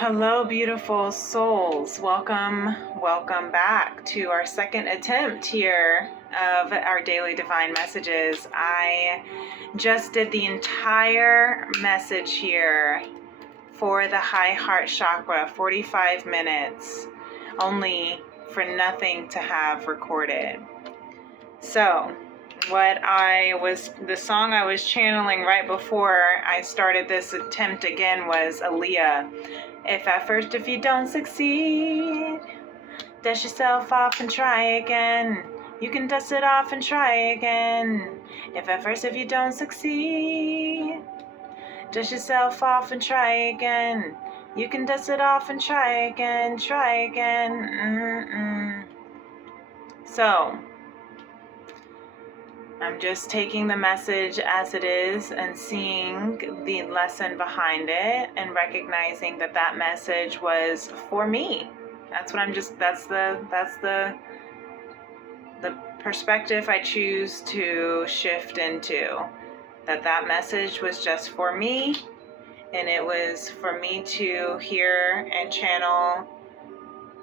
Hello, beautiful souls. Welcome back to our second attempt here of our daily divine messages. I just did the entire message here for the High Heart Chakra, 45 minutes, only for nothing to have recorded. So, the song I was channeling right before I started this attempt again was Aaliyah. If you don't succeed, dust yourself off and try again. You can dust it off and try again. If you don't succeed, dust yourself off and try again. You can dust it off and try again, So, I'm just taking the message as it is and seeing the lesson behind it and recognizing that that message was for me. That's the perspective I choose to shift into. That message was just for me, and it was for me to hear and channel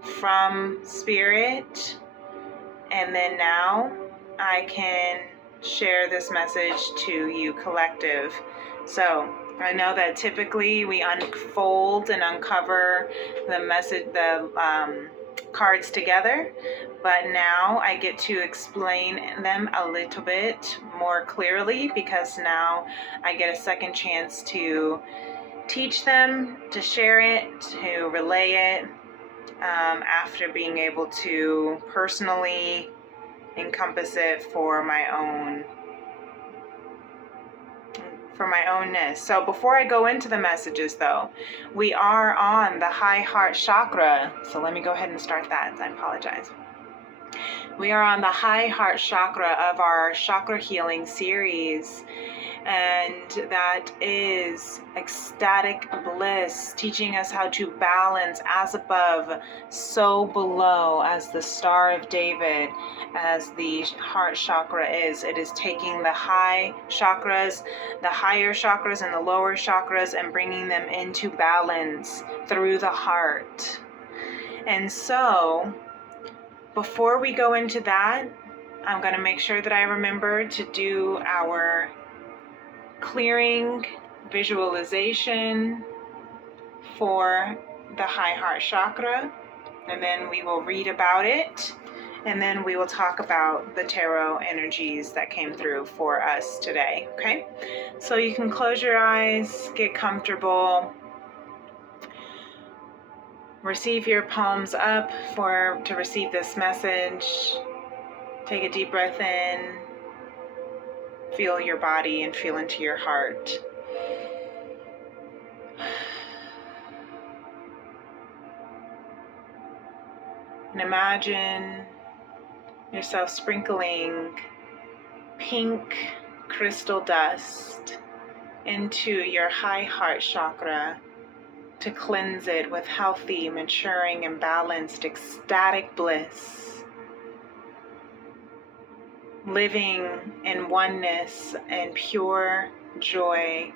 from spirit, and then now I can share this message to you collective. So I know that typically we unfold and uncover the cards together, but now I get to explain them a little bit more clearly because now I get a second chance to teach them, to share it, to relay it, after being able to personally encompass it for my ownness. So before I go into the messages though, we are on the High Heart Chakra. So let me go ahead and start that. I apologize. We are on the High Heart Chakra of our chakra healing series, and that is ecstatic bliss, teaching us how to balance as above, so below, as the Star of David, as the heart chakra is. It is taking the high chakras, the higher chakras and the lower chakras, and bringing them into balance through the heart. And so, before we go into that, I'm going to make sure that I remember to do our clearing visualization for the High Heart Chakra, and then we will read about it, and then we will talk about the tarot energies that came through for us today. Okay, so you can close your eyes, get comfortable, receive your palms up to receive this message. Take a deep breath in. Feel your body and feel into your heart. And imagine yourself sprinkling pink crystal dust into your high heart chakra to cleanse it with healthy, maturing, and balanced ecstatic bliss. Living in oneness and pure joy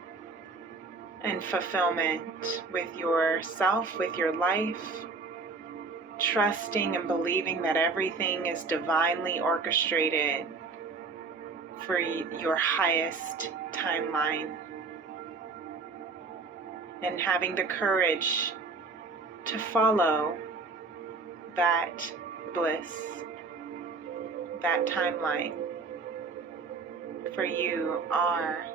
and fulfillment with yourself, with your life, trusting and believing that everything is divinely orchestrated for your highest timeline, and having the courage to follow that bliss, that timeline. For you are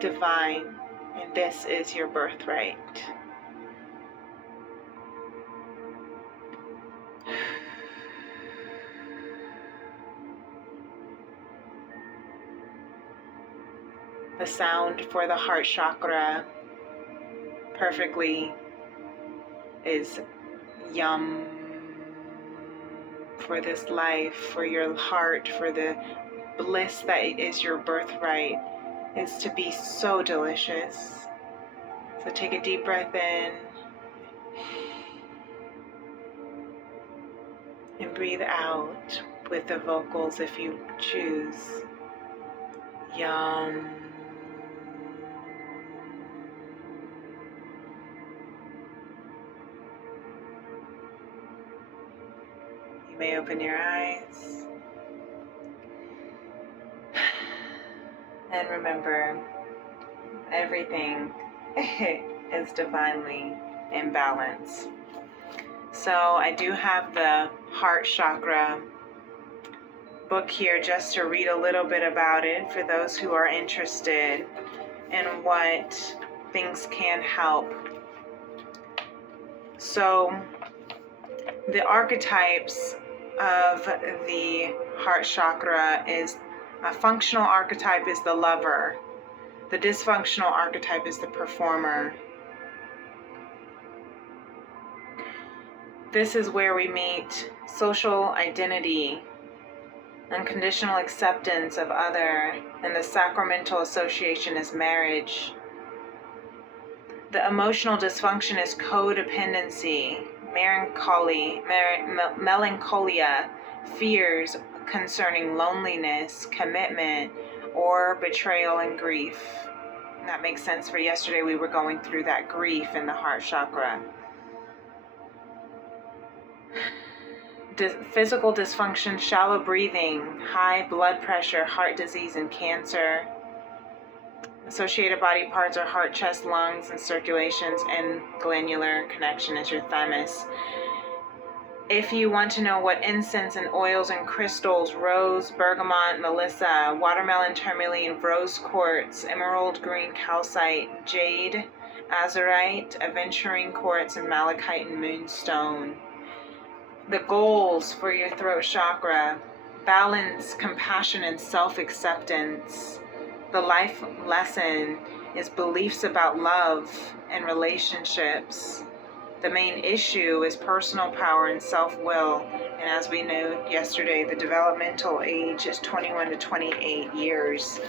divine, and this is your birthright. The sound for the heart chakra perfectly is yum. For this life, for your heart, for the bliss that is your birthright, is to be so delicious. So take a deep breath in and breathe out with the vocals if you choose. Yum. You may open your eyes. And remember, everything is divinely in balance. So I do have the Heart Chakra book here just to read a little bit about it for those who are interested in what things can help. So the archetypes of the Heart Chakra is a functional archetype is the lover. The dysfunctional archetype is the performer. This is where we meet social identity, unconditional acceptance of other, and the sacramental association is marriage. The emotional dysfunction is codependency, melancholia, fears concerning loneliness, commitment, or betrayal and grief. And that makes sense for yesterday. We were going through that grief in the Heart Chakra. Physical dysfunction, shallow breathing, high blood pressure, heart disease, and cancer. Associated body parts are heart, chest, lungs, and circulations, and glandular connection is your thymus. If you want to know what incense and oils and crystals, rose, bergamot, melissa, watermelon, tourmaline, rose quartz, emerald green calcite, jade, azurite, aventurine quartz, and malachite and moonstone. The goals for your throat chakra: balance, compassion, and self-acceptance. The life lesson is beliefs about love and relationships. The main issue is personal power and self-will. And as we knew yesterday, the developmental age is 21 to 28 years.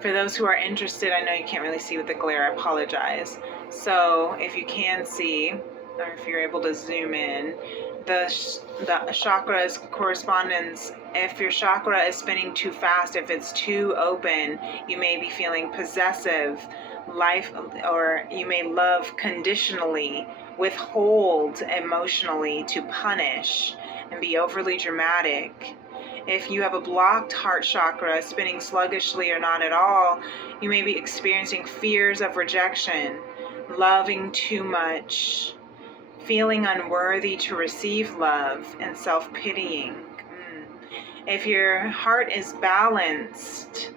For those who are interested, I know you can't really see with the glare, I apologize. So if you can see, or if you're able to zoom in, the chakra's correspondence. If your chakra is spinning too fast, if it's too open, you may be feeling possessive, or you may love conditionally, withhold emotionally to punish, and be overly dramatic. If you have a blocked heart chakra, spinning sluggishly or not at all, you may be experiencing fears of rejection, loving too much, feeling unworthy to receive love, and self-pitying. If your heart is balanced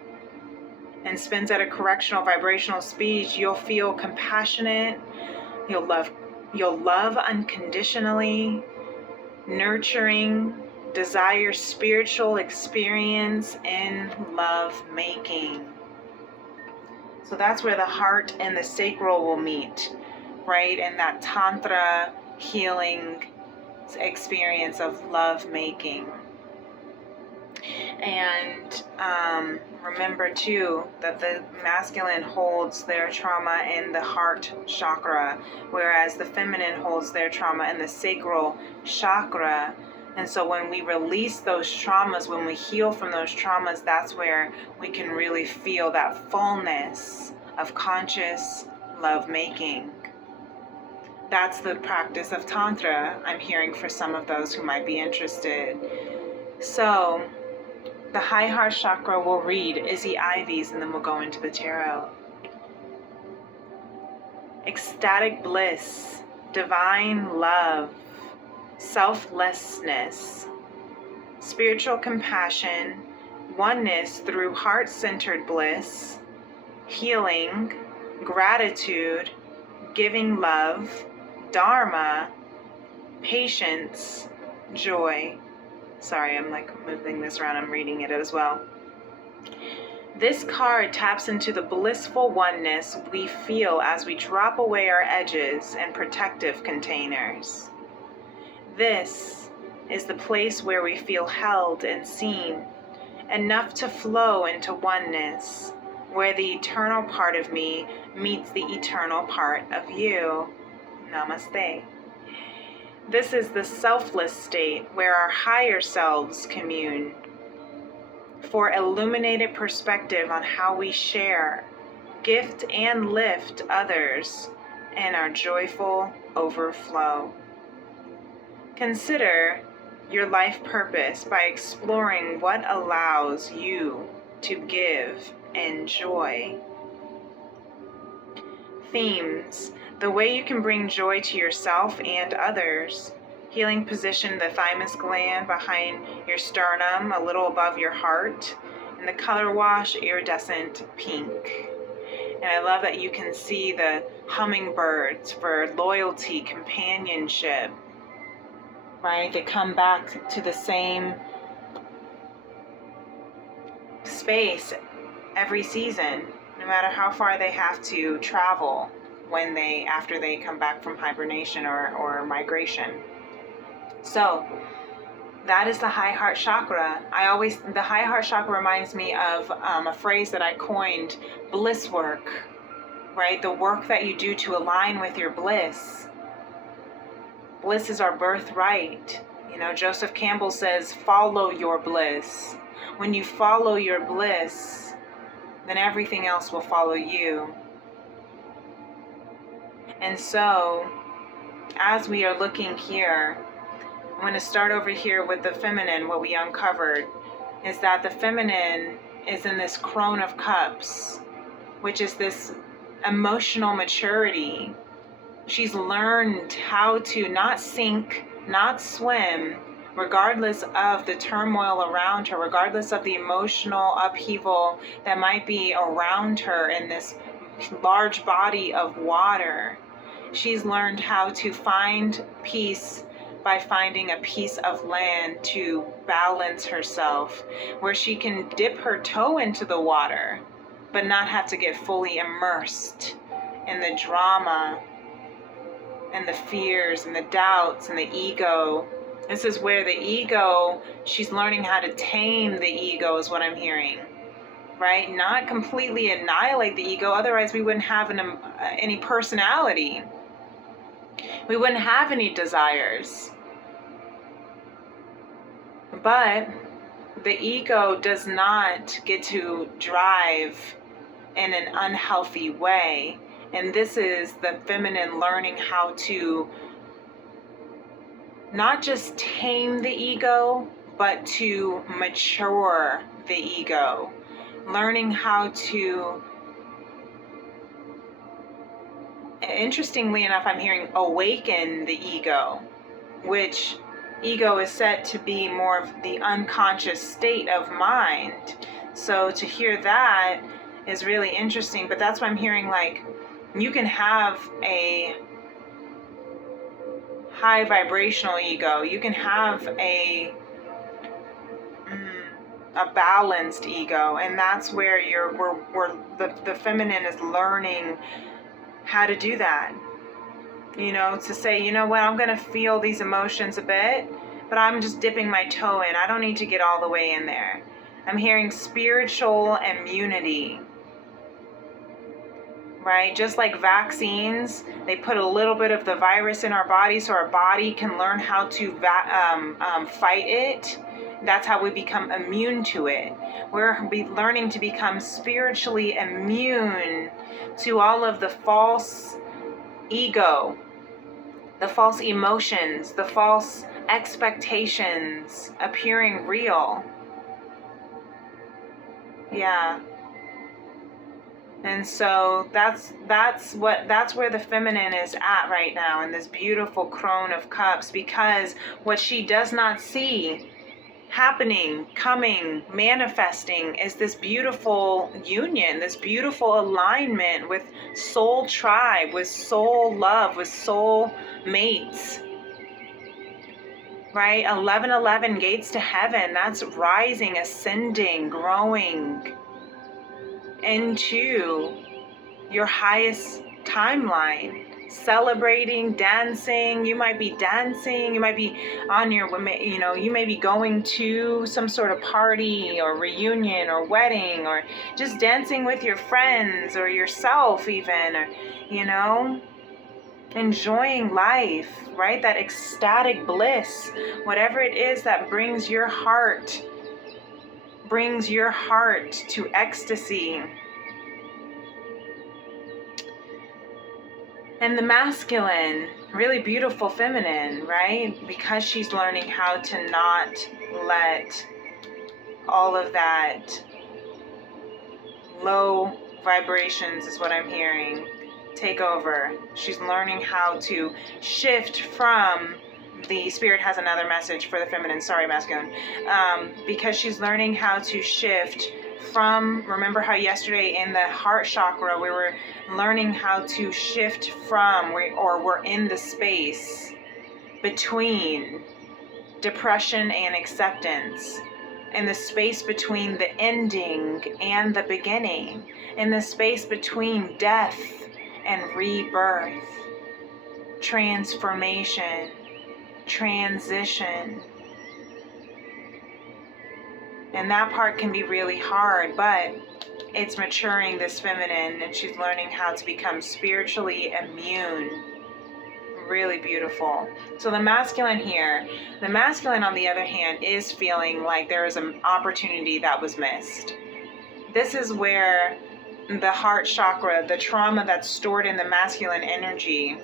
and spins at a correctional vibrational speed, you'll feel compassionate, you'll love unconditionally, nurturing, desire spiritual experience in love making. So that's where the heart and the sacral will meet, right? In that tantra healing experience of love making. And remember too that the masculine holds their trauma in the heart chakra, whereas the feminine holds their trauma in the sacral chakra. And so when we release those traumas, when we heal from those traumas, that's where we can really feel that fullness of conscious love making. That's the practice of Tantra, I'm hearing, for some of those who might be interested. So the High Heart Chakra will read Izzy Ivies, and then we'll go into the tarot. Ecstatic bliss, divine love, selflessness, spiritual compassion, oneness through heart-centered bliss, healing, gratitude, giving love, dharma, patience, joy. Sorry, I'm moving this around. I'm reading it as well. This card taps into the blissful oneness we feel as we drop away our edges and protective containers. This is the place where we feel held and seen, enough to flow into oneness, where the eternal part of me meets the eternal part of you. Namaste. This is the selfless state where our higher selves commune for illuminated perspective on how we share, gift, and lift others in our joyful overflow. Consider your life purpose by exploring what allows you to give and joy. Themes: the way you can bring joy to yourself and others. Healing position, the thymus gland behind your sternum, a little above your heart. And the color wash, iridescent pink. And I love that you can see the hummingbirds for loyalty, companionship, right? They come back to the same space every season, no matter how far they have to travel after they come back from hibernation or migration. So that is the High Heart Chakra. The High Heart Chakra reminds me of a phrase that I coined, bliss work, right? The work that you do to align with your bliss. Bliss is our birthright. You know, Joseph Campbell says, follow your bliss. When you follow your bliss, then everything else will follow you. And so, as we are looking here, I'm going to start over here with the feminine. What we uncovered is that the feminine is in this Crone of Cups, which is this emotional maturity. She's learned how to not sink, not swim, regardless of the turmoil around her, regardless of the emotional upheaval that might be around her in this large body of water. She's learned how to find peace by finding a piece of land to balance herself, where she can dip her toe into the water, but not have to get fully immersed in the drama and the fears and the doubts and the ego. This is where the ego, she's learning how to tame the ego is what I'm hearing, right? Not completely annihilate the ego, otherwise we wouldn't have any personality. We wouldn't have any desires. But the ego does not get to drive in an unhealthy way. And this is the feminine learning how to not just tame the ego, but to mature the ego. Learning how to, interestingly enough, I'm hearing awaken the ego, which ego is said to be more of the unconscious state of mind. So to hear that is really interesting, but that's why I'm hearing like you can have a high vibrational ego, you can have a balanced ego, and that's where the feminine is learning how to do that. You know, to say, you know what, I'm going to feel these emotions a bit, but I'm just dipping my toe in. I don't need to get all the way in there. I'm hearing spiritual immunity, right? Just like vaccines, they put a little bit of the virus in our body so our body can learn how to fight it. That's how we become immune to it. We're learning to become spiritually immune to all of the false ego, the false emotions, the false expectations appearing real. Yeah. And so that's where the feminine is at right now in this beautiful Crone of Cups, because what she does not see happening, coming, manifesting is this beautiful union, this beautiful alignment with soul tribe, with soul love, with soul mates. Right? 1111 gates to heaven. That's rising, ascending, growing into your highest timeline. Celebrating, dancing. You might be dancing, you might be on you may be going to some sort of party or reunion or wedding, or just dancing with your friends or yourself even, or enjoying life, right? That ecstatic bliss, whatever it is that brings your heart to ecstasy. And the masculine, really beautiful feminine, right? Because she's learning how to not let all of that low vibrations, is what I'm hearing, take over. She's learning how to shift from the spirit has another message for the feminine, sorry, masculine, because she's learning how to shift from, remember how yesterday in the heart chakra we were learning how to shift from, or we're in the space between depression and acceptance, in the space between the ending and the beginning, in the space between death and rebirth, transformation, transition. And that part can be really hard, but it's maturing this feminine, and she's learning how to become spiritually immune. Really beautiful. So the masculine here, the masculine on the other hand is feeling like there is an opportunity that was missed. This is where the heart chakra, the trauma that's stored in the masculine energy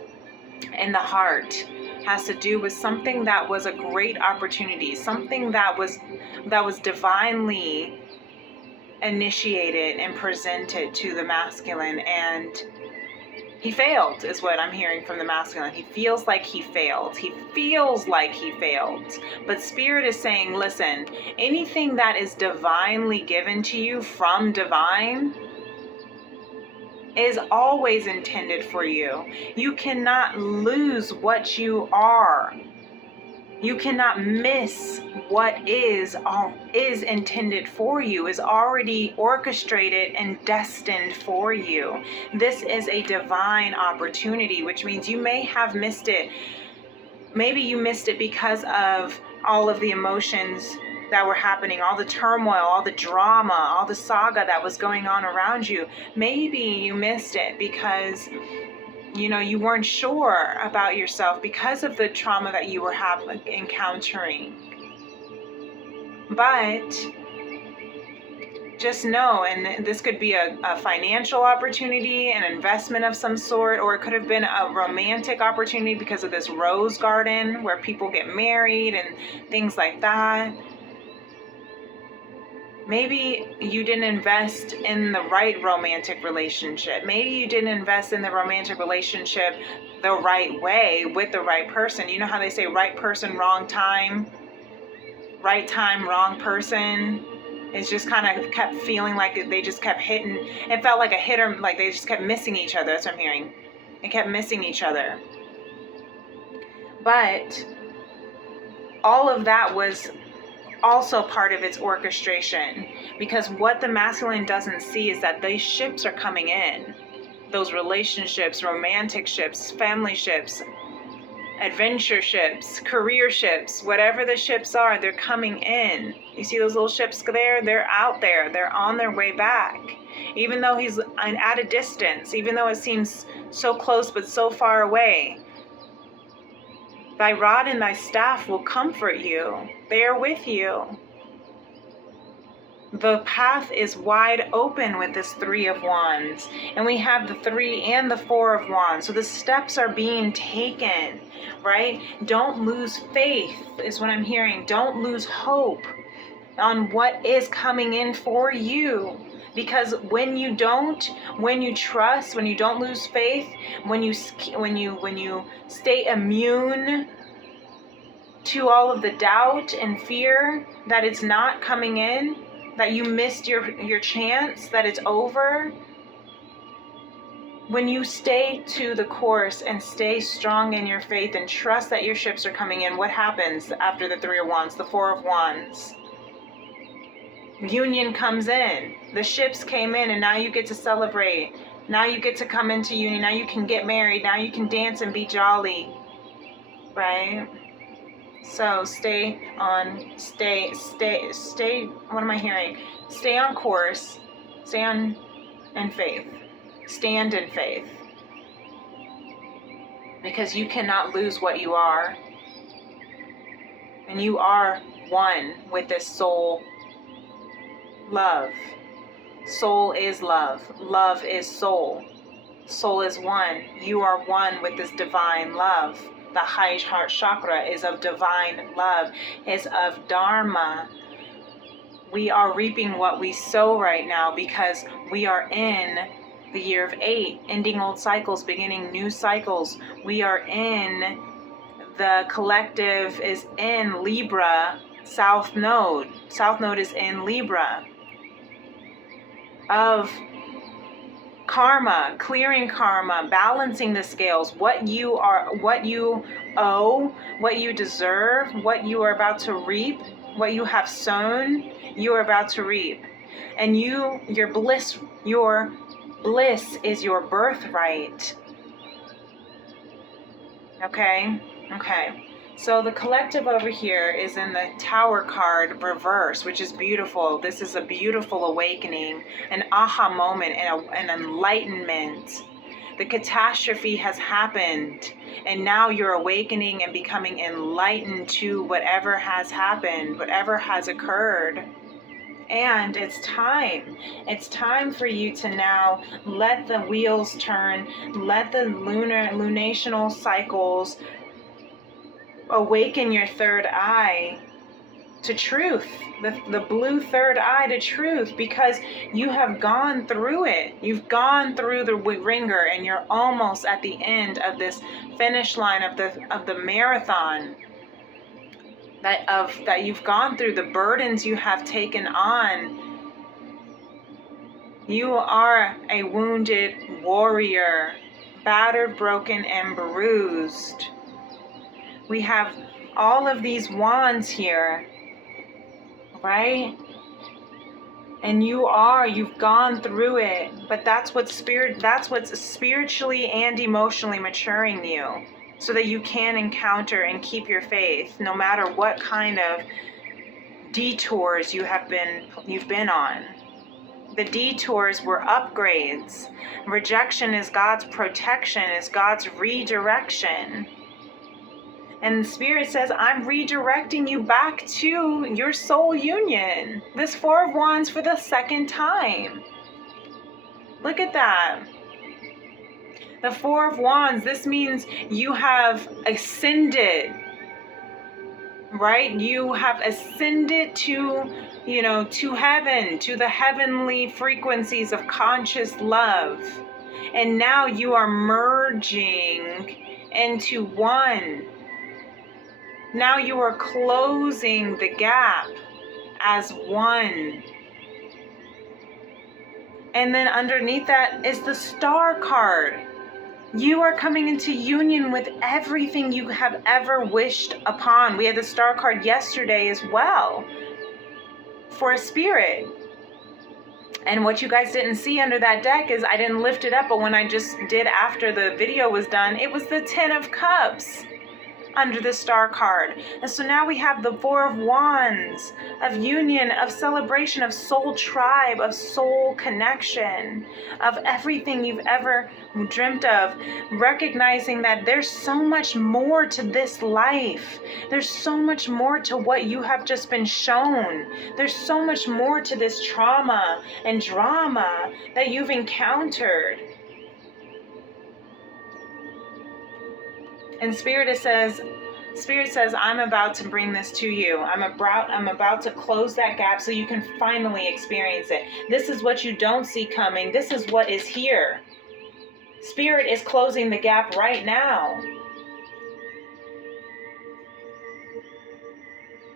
in the heart, has to do with something that was a great opportunity, something that was divinely initiated and presented to the masculine, and he failed, is what I'm hearing from the masculine. He feels like he failed. He feels like he failed. But Spirit is saying, listen, anything that is divinely given to you from divine is always intended for you. You cannot lose what you are. You cannot miss what is intended for you, is already orchestrated and destined for you. This is a divine opportunity, which means you may have missed it. Maybe you missed it because of all of the emotions that were happening, all the turmoil, all the drama, all the saga that was going on around you. Maybe you missed it because you weren't sure about yourself because of the trauma that you were encountering. But just know, and this could be a financial opportunity, an investment of some sort, or it could have been a romantic opportunity because of this rose garden where people get married and things like that. Maybe you didn't invest in the right romantic relationship. Maybe you didn't invest in the romantic relationship the right way with the right person. You know how they say right person, wrong time? Right time, wrong person. It's just kind of kept feeling like they just kept hitting. It felt like a hit or like they just kept missing each other. That's what I'm hearing. They kept missing each other. But all of that was also part of its orchestration, because what the masculine doesn't see is that these ships are coming in. Those relationships, romantic ships, family ships, adventure ships, career ships, whatever the ships are, they're coming in. You see those little ships there? They're out there. They're on their way back. Even though he's at a distance, even though it seems so close but so far away, thy rod and thy staff will comfort you. They are with you. The path is wide open with this 3 of Wands. And we have the 3 and the 4 of Wands. So the steps are being taken, right? Don't lose faith is what I'm hearing. Don't lose hope on what is coming in for you. Because when you trust, when you don't lose faith, when you stay immune to all of the doubt and fear that it's not coming in, that you missed your chance, that it's over, when you stay to the course and stay strong in your faith and trust that your ships are coming in, what happens after the 3 of Wands, the 4 of Wands? Union comes in. The ships came in, and now you get to celebrate. Now you get to come into union. Now you can get married. Now you can dance and be jolly, right? So stay, what am I hearing? Stay on course, in faith, stand in faith. Because you cannot lose what you are. And you are one with this soul. Love. Soul is love. Love is soul. Soul is one. You are one with this divine love. The High Heart Chakra is of divine love, is of Dharma. We are reaping what we sow right now because we are in the year of 8, ending old cycles, beginning new cycles. We are in, the collective is in Libra, South Node. South Node is in Libra. Of karma, clearing karma, balancing the scales, what you owe, what you deserve, what you are about to reap, what you have sown, you are about to reap. And your bliss is your birthright. Okay? So the collective over here is in the Tower card reverse, which is beautiful. This is a beautiful awakening, an aha moment, and an enlightenment. The catastrophe has happened, and now you're awakening and becoming enlightened to whatever has happened, whatever has occurred. And it's time. It's time for you to now let the wheels turn, let the lunational cycles awaken your third eye to truth, the blue third eye to truth, because you have gone through it. You've gone through the ringer, and you're almost at the end of this finish line of the marathon that you've gone through, the burdens you have taken on. You are a wounded warrior, battered, broken, and bruised. We have all of these wands here, right? And you've gone through it, but that's what's spiritually and emotionally maturing you, so that you can encounter and keep your faith no matter what kind of detours you've been on. The detours were upgrades. Rejection is God's protection, is God's redirection. And Spirit says, I'm redirecting you back to your soul union. This Four of Wands for the second time. Look at that. The Four of Wands, this means you have ascended, right? You have ascended to heaven, to the heavenly frequencies of conscious love. And now you are merging into one. Now you are closing the gap as one. And then underneath that is the Star card. You are coming into union with everything you have ever wished upon. We had the Star card yesterday as well for a Spirit. And what you guys didn't see under that deck is I didn't lift it up, but when I just did after the video was done, it was the Ten of Cups under the Star card. And so now we have the Four of Wands, of union, of celebration, of soul tribe, of soul connection, of everything you've ever dreamt of, recognizing that there's so much more to this life. There's so much more to what you have just been shown. There's so much more to this trauma and drama that you've encountered. And Spirit says, I'm about to bring this to you. I'm about to close that gap so you can finally experience it. This is what you don't see coming. This is what is here. Spirit is closing the gap right now.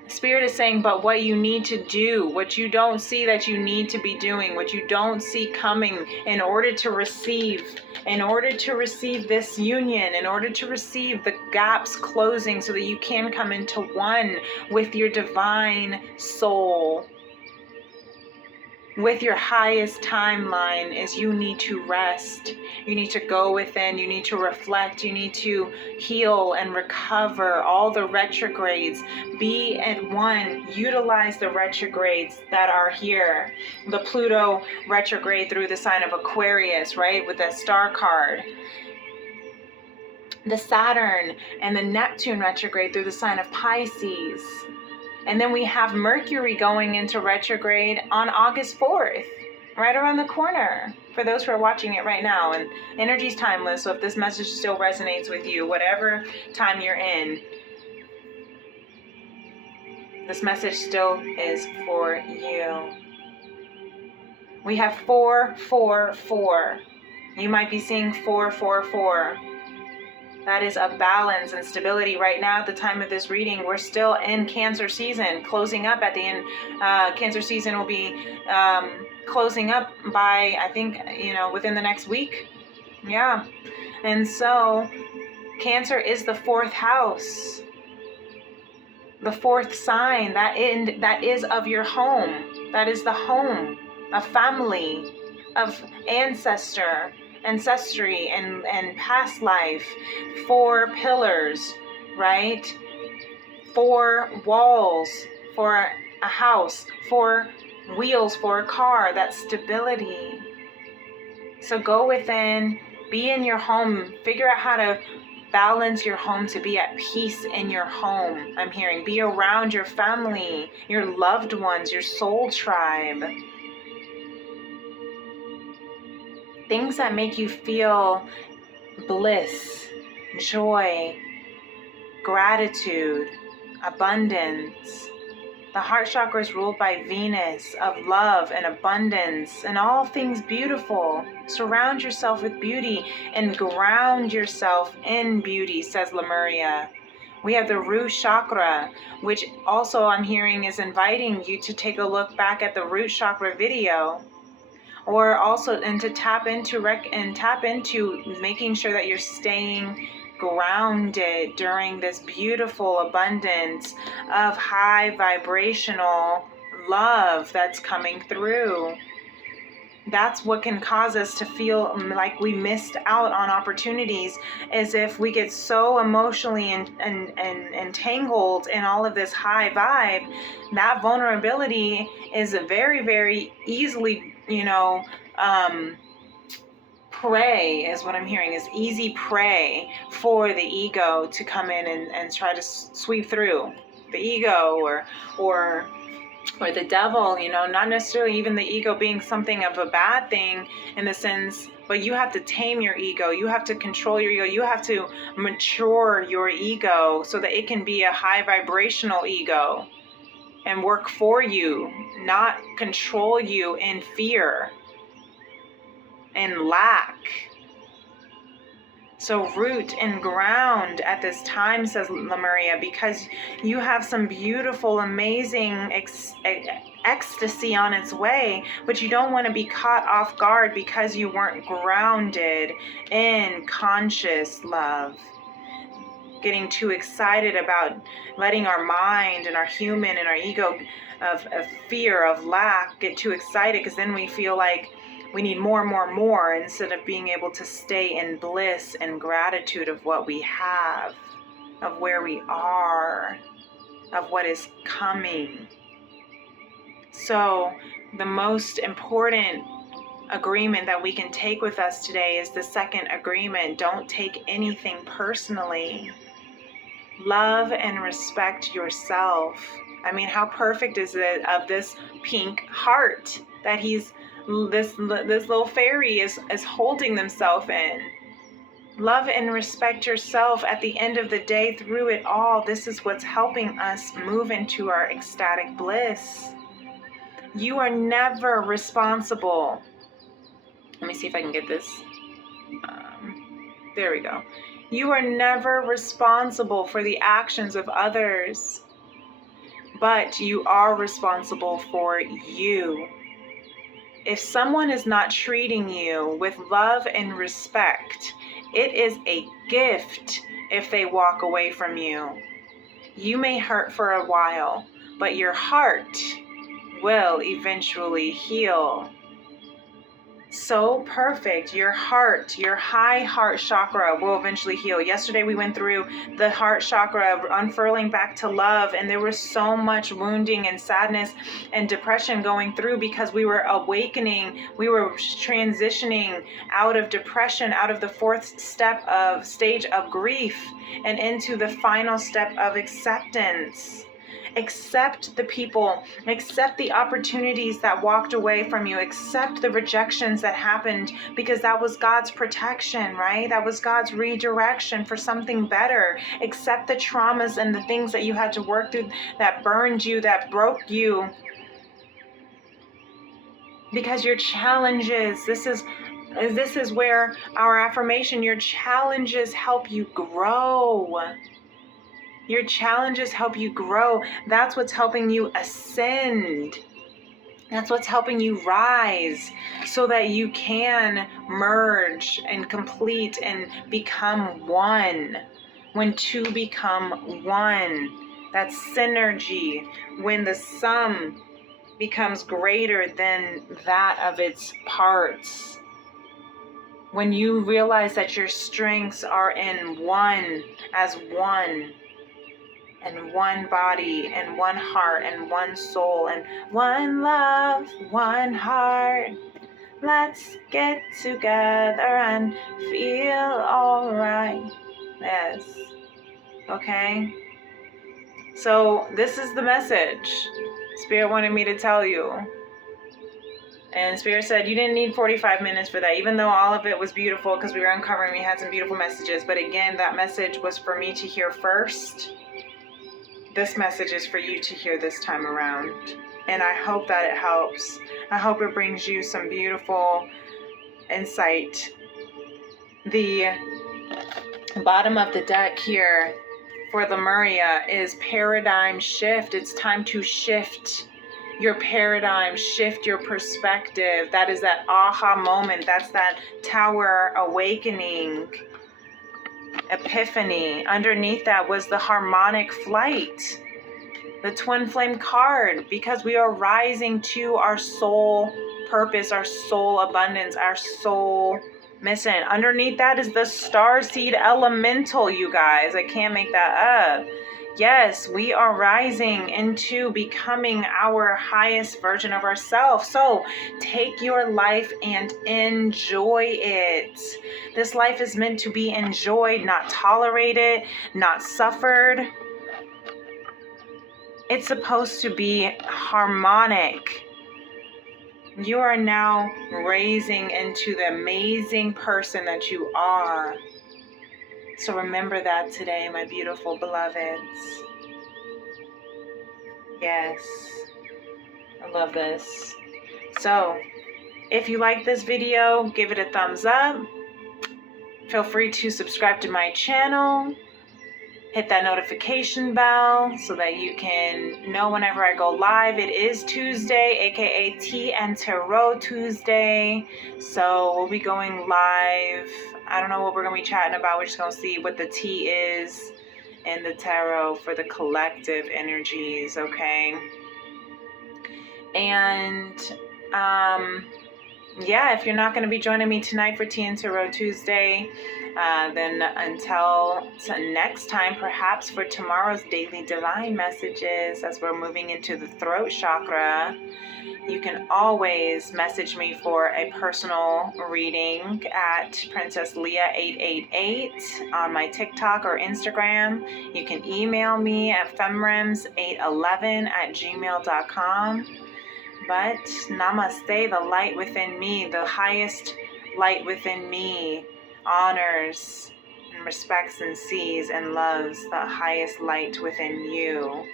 Spirit is saying, but what you need to do, what you don't see that you need to be doing, what you don't see coming in order to receive this union, in order to receive the gaps closing so that you can come into one with your divine soul, with your highest timeline, is you need to rest. You need to go within. You need to reflect. You need to heal and recover all the retrogrades. Be at one. Utilize the retrogrades that are here. The Pluto retrograde through the sign of Aquarius, right? With that Star card. The Saturn and the Neptune retrograde through the sign of Pisces. And then we have Mercury going into retrograde on August 4th. right around the corner for those who are watching it right now. And energy's timeless, so if this message still resonates with you, whatever time you're in, this message still is for you. We have 444. You might be seeing 444. That is a balance and stability. Right now, at the time of this reading, we're still in Cancer season, closing up at the end. Cancer season will be closing up by, I think, within the next week. Yeah. And so, Cancer is the 4th house, the 4th sign that is of your home. That is the home, a family, of ancestry and past life. 4 pillars, right? 4 walls for a house, 4 wheels for a car. That's stability. So go within, be in your home, figure out how to balance your home to be at peace in your home. I'm hearing be around your family, your loved ones, your soul tribe. Things that make you feel bliss, joy, gratitude, abundance. The heart chakra is ruled by Venus, of love and abundance and all things beautiful. Surround yourself with beauty and ground yourself in beauty, says Lemuria. We have the root chakra, which also I'm hearing is inviting you to take a look back at the root chakra video. Or also, and to tap into making sure that you're staying grounded during this beautiful abundance of high vibrational love that's coming through. That's what can cause us to feel like we missed out on opportunities, as if we get so emotionally and entangled in all of this high vibe. That vulnerability is very, very easily, prey is what I'm hearing, is easy prey for the ego to come in and try to sweep through. The ego or the devil, not necessarily even the ego being something of a bad thing in the sense, but you have to tame your ego. You have to control your ego. You have to mature your ego so that it can be a high vibrational ego and work for you, not control you in fear and lack. So root and ground at this time, says Lemuria, because you have some beautiful, amazing ecstasy on its way, but you don't want to be caught off guard because you weren't grounded in conscious love. Getting too excited about letting our mind and our human and our ego of fear, of lack, get too excited, because then we feel like we need more instead of being able to stay in bliss and gratitude of what we have, of where we are, of what is coming. So the most important agreement that we can take with us today is the second agreement. Don't take anything personally. Love and respect yourself. I mean, how perfect is it of this pink heart that this little fairy is holding themselves in. Love and respect yourself. At the end of the day, through it all, this is what's helping us move into our ecstatic bliss. You are never responsible. Let me see if I can get this. There we go. You are never responsible for the actions of others, but you are responsible for you. If someone is not treating you with love and respect, it is a gift if they walk away from you. You may hurt for a while, but your heart will eventually heal. So perfect. Your heart, your high heart chakra will eventually heal. Yesterday we went through the heart chakra, unfurling back to love, and there was so much wounding and sadness and depression going through because we were awakening, we were transitioning out of depression, out of the 4th stage of grief, and into the final step of acceptance. Accept the people, accept the opportunities that walked away from you, accept the rejections that happened, because that was God's protection, right? That was God's redirection for something better. Accept the traumas and the things that you had to work through that burned you, that broke you. Because your challenges, this is where our affirmation, your challenges help you grow. Your challenges help you grow. That's what's helping you ascend. That's what's helping you rise so that you can merge and complete and become one. When two become one, that's synergy. When the sum becomes greater than that of its parts. When you realize that your strengths are in one, as one, and one body, and one heart, and one soul, and one love, one heart. Let's get together and feel alright. Yes. Okay? So this is the message Spirit wanted me to tell you. And Spirit said you didn't need 45 minutes for that, even though all of it was beautiful because we were uncovering, we had some beautiful messages. But again, that message was for me to hear first. This message is for you to hear this time around. And I hope that it helps. I hope it brings you some beautiful insight. The bottom of the deck here for Lemuria is paradigm shift. It's time to shift your paradigm, shift your perspective. That is that aha moment. That's that tower awakening, epiphany. Underneath that was the harmonic flight, the twin flame card, because we are rising to our soul purpose, our soul abundance, our soul mission. Underneath that is the starseed elemental, you guys. I can't make that up. Yes, we are rising into becoming our highest version of ourselves. So take your life and enjoy it. This life is meant to be enjoyed, not tolerated, not suffered. It's supposed to be harmonic. You are now raising into the amazing person that you are. So remember that today, my beautiful beloveds. Yes, I love this. So, if you like this video, give it a thumbs up. Feel free to subscribe to my channel. Hit that notification bell so that you can know whenever I go live. It is Tuesday, aka Tea and Tarot Tuesday. So we'll be going live. I don't know what we're going to be chatting about. We're just going to see what the tea is in the tarot for the collective energies, okay? And yeah, if you're not going to be joining me tonight for Tea and Tarot Tuesday, then until next time, perhaps for tomorrow's daily divine messages, as we're moving into the throat chakra, you can always message me for a personal reading at Princess Leah 888 on my TikTok or Instagram. You can email me at femrems811@gmail.com. But namaste, the light within me, the highest light within me, honors and respects and sees and loves the highest light within you.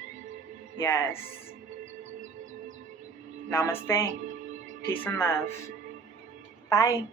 Yes. Namaste. Peace and love. Bye.